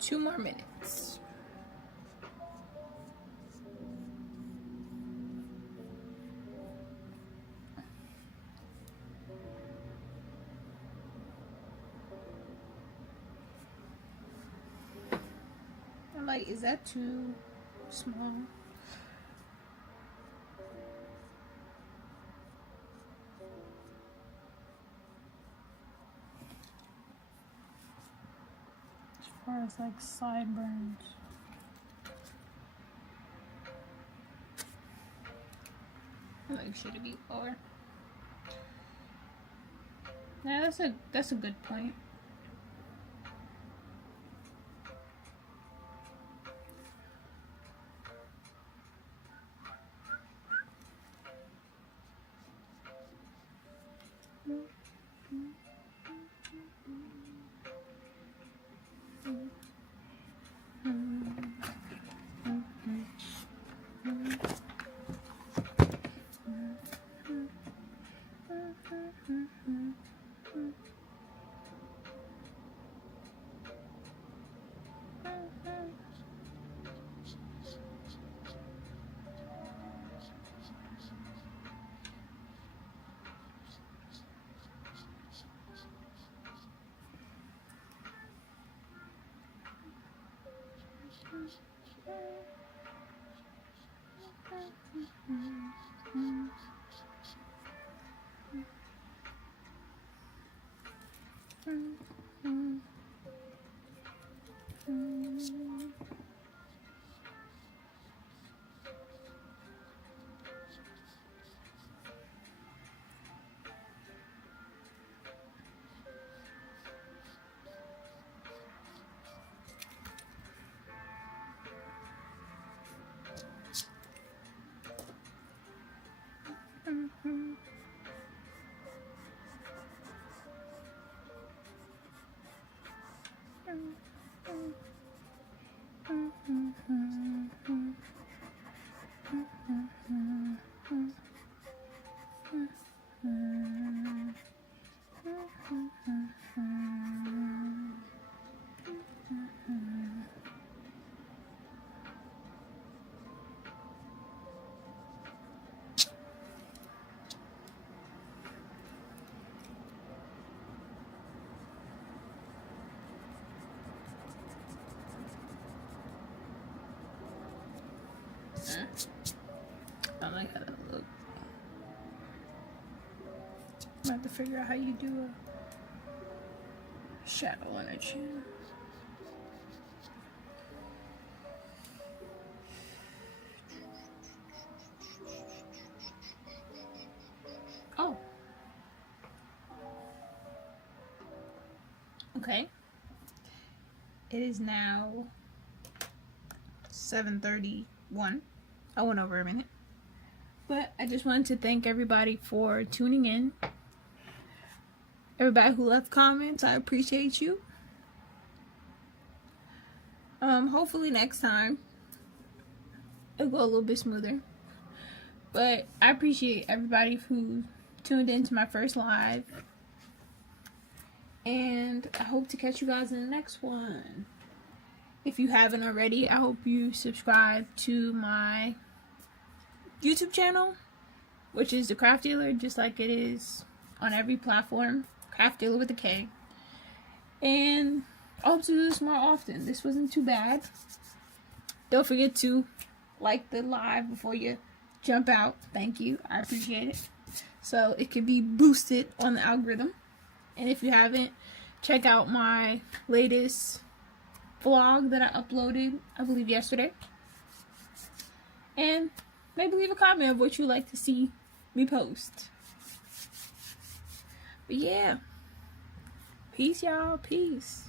Two more minutes. I'm like, is that too small? As far as like sideburns. Like, should it be lower? Yeah, that's a good point. I like how that look. I have to figure out how you do a shadow on her chin. Oh. Okay. It is now 7:31. I went over a minute. But I just wanted to thank everybody for tuning in. Everybody who left comments, I appreciate you. Hopefully next time it'll go a little bit smoother. But I appreciate everybody who tuned in to my first live. And I hope to catch you guys in the next one. If you haven't already, I hope you subscribe to my YouTube channel, which is the Kraft Dealer, just like it is on every platform. Kraft Dealer with a K. And I hope to do this more often. This wasn't too bad. Don't forget to like the live before you jump out. Thank you. I appreciate it. So it can be boosted on the algorithm. And if you haven't, check out my latest vlog that I uploaded, I believe yesterday. And maybe leave a comment of what you'd like to see me post. But yeah. Peace, y'all. Peace.